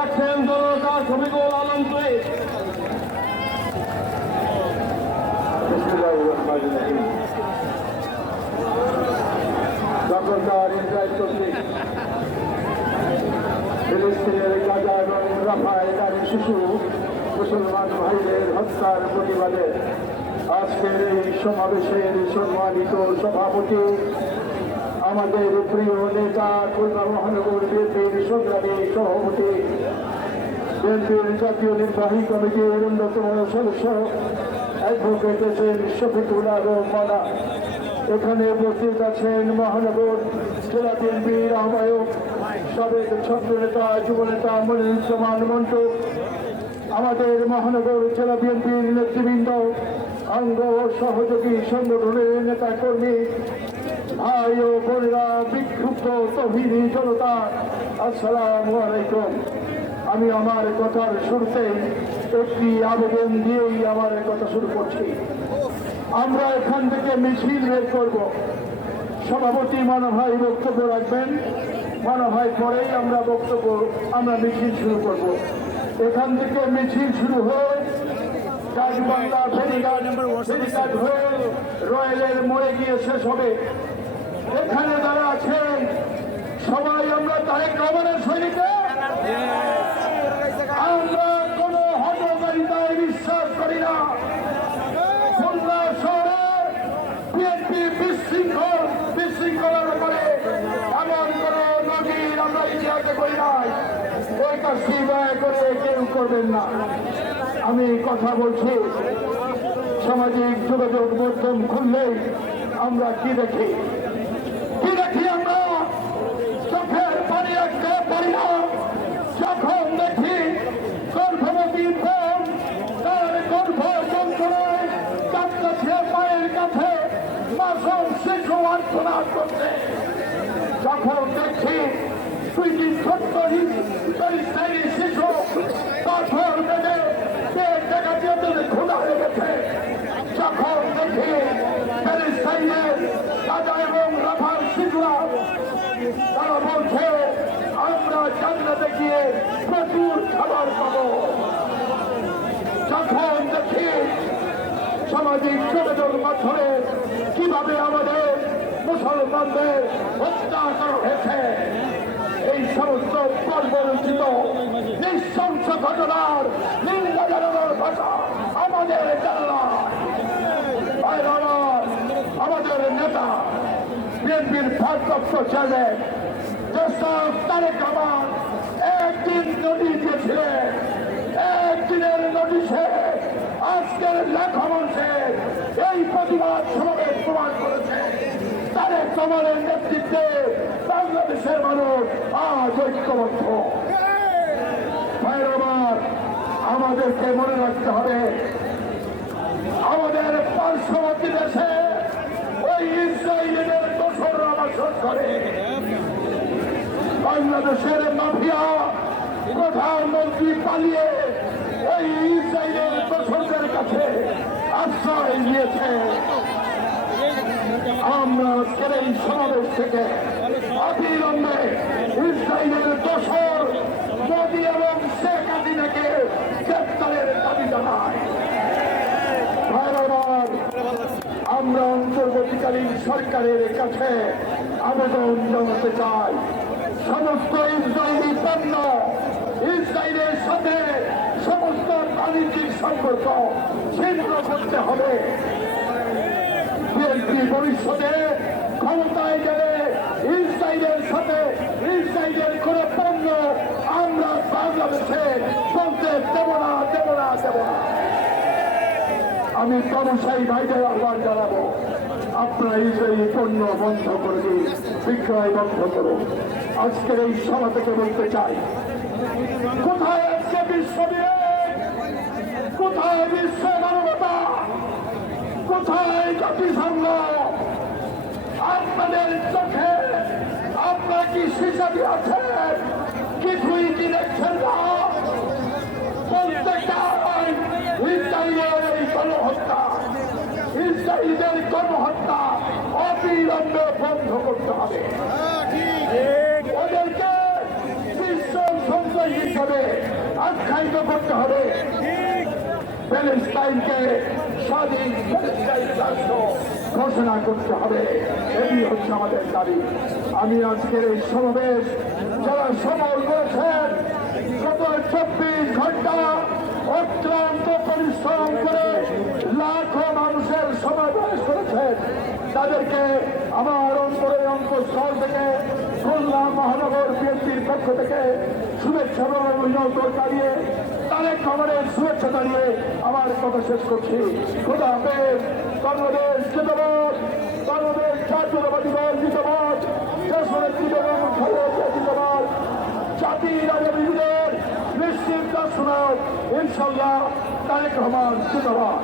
রাখছেন জনতা শফিকুল আলম প্লিজ। ফিলিস্তিনের গাজা এবং রাফায় নারী শিশু মুসলমান ভাইদের হত্যার প্রতিবাদে আজকের এই সমাবেশের সম্মানিত সভাপতি আমাদের প্রিয় নেতা খুলনা মহানগর বিএনপির সংগ্রামী সভাপতি, বিএনপির জাতীয় নির্বাহী কমিটির অন্যতম সদস্য অ্যাডভোকেট শফিকুল আলম মানা, এখানে উপস্থিত আছেন মহানগর জেলা বিএনপির আহ্বায়ক সাবেক ছাত্রনেতা যুবনেতা মনিরুজ্জামান মন্টু, আমাদের মহানগর জেলা বিএনপির নেতৃবৃন্দ, অঙ্গ সহযোগী সংগঠনের নেতা কর্মী, ভাই ও বোনেরা, বিক্ষুব্ধ তৌহিদি জনতা, আসসালামু আলাইকুম। আমি আমার কথার শুরুতে একটি আবেদন দিয়েই আমার কথা শুরু করছি। আমরা এখান থেকে মিছিল বের করব। সভাপতি মানভাই বক্তব্য রাখবেন, মানভাই পরেই আমরা মিছিল শুরু করব। এখান থেকে মিছিল শুরু হয়ে কাজবাংলা ফেরিঘাট হয়ে রয়েলের মোড়ে গিয়ে শেষ হবে। এখানে যারা আছেন সবাই আমরা তারেক রহমানের সৈনিক, আমরা কোন হঠকারিতায় বিশ্বাস করি না। খুলনা শহরে বিএনপি বিশৃঙ্খলার ব্যাপারে এমন কোন নজির আমরা ইতিহাসে করি নাই। ওই কাজটি দয়া করে কেউ করবেন না। আমি কথা বলছি, সামাজিক যোগাযোগ মাধ্যম খুললেই আমরা কি দেখি আমরা চোখের পানি রাখতে পারি না। যখন দেখি গর্ভবতী বোন তার গর্ভ যন্ত্রণায় কাঁদছে, মায়ের কাছে মাসুম শিশু আর্তনাদ করছে, যখন দেখি দুইটি ছোট্ট শিশু পাথর বেঁধে টাকা দিয়ে খোলা হয়ে গেছে, যখন দেখি প্যালেস্টাইনের গাজা এবং রাফার শিশুরা তারা বলছে আমরা জান্নাতে গিয়ে প্রচুর খাবার পাবো, যখন দেখি সামাজিক যোগাযোগ মাধ্যমে কিভাবে আমাদের মুসলমানদের হত্যা করা হয়েছে, এই সমস্ত বর্বরচিত নৃশংস ঘটনার নিন্দা জানানোর ভাষা আমাদের জানা। আমাদের নেতা বিএনপির ভারপ্রাপ্ত চেয়ারম্যান জনাব তারেক রহমান একদিন নোটিশ দিয়েছিলেন, একদিনের নোটিশে আজকের লেখা মঞ্চে এই প্রতিবাদ সমাবেশ প্রমাণ করেছে। তারেক রহমানের নেতৃত্বে বাংলাদেশের মানুষ আজ ঐক্যবদ্ধ। আমাদেরকে মনে রাখতে হবে, আমাদের পার্শ্ববর্তী দেশে ওই ইসরায়েলের দোসররা বাসন করে। বাংলাদেশের মাফিয়া প্রধানমন্ত্রী পালিয়ে ওই ইসরায়েলের দোসরদের কাছে আশ্রয় নিয়েছে। আমরা এই সমাবেশ থেকে অবিলম্বে ইসরায়েলের দোসর মোদী এবং শেখ হাসিনাকে গ্রেপ্তারের দাবি জানাই। আমরা অন্তর্বর্তীকালীন সরকারের কাছে আবেদন জানাতে চাই, সমস্ত ইসরায়েলি পণ্য, ইসরায়েলের সাথে সমস্ত বাণিজ্যিক সম্পর্ক ছিন্ন করতে হবে। বিএনপি ভবিষ্যতে ক্ষমতায় গেলে ইসরায়েলের সাথে ইসরায়েলের কোন পণ্য আমরা বাংলাদেশে বলতে দেব না। আমি ব্যবসায়ী ভাইদের আহ্বান জানাবো, আপনারা ইসরায়েলি পণ্য বন্ধ করে দিন, বিক্রয় বন্ধ করুন। আজকের এই সভা থেকে বলতে চাই, কোথায় আজকে বিশ্ববিদ্যালয়, কোথায় বিশ্ব মানবতা, কোথায় জাতিসংঘ? আপনাদের চোখে আপনারা কি শিশাটি আছেন? কিছুই কি দেখছেন না? প্রত্যেকটা ইসরায়েলের গণহত্যা, ইসরায়েলের গণহত্যা অবিলম্বে বন্ধ করতে হবে। ওদেরকে বিশ্ব সন্ত্রাসী হিসাবে আখ্যায়িত করতে হবে, প্যালেস্টাইনকে স্বাধীন প্যালেস্টাইন রাষ্ট্র ঘোষণা করতে হবে। এটি হচ্ছে আমাদের দাবি। আমি আজকের এই সমাবেশ যারা সফল করেছেন, গত 24 ঘন্টা অক্লান্ত পরিশ্রম করে লাখো মানুষের সমাবেশ করেছেন, তাদেরকে আমার অন্তরের অন্তঃস্থল থেকে খুলনা মহানগর বিএনপির পক্ষ থেকে শুভেচ্ছা এবং অভিনন্দন জানিয়ে, তারেক রহমানের শুভেচ্ছা জানিয়ে আমার কথা শেষ করছি। খোদা হাফেজ। বাংলাদেশ জিন্দাবাদ, বাংলাদেশ জাতীয়তাবাদী দল জিন্দাবাদ, দেশনেত্রী বেগম খালেদা জিয়া জিন্দাবাদ, জাতির আগামী দিনের নিশ্চিত রাষ্ট্রনায়ক ইনশাল্লাহ তারেক রহমান জিন্দাবাদ।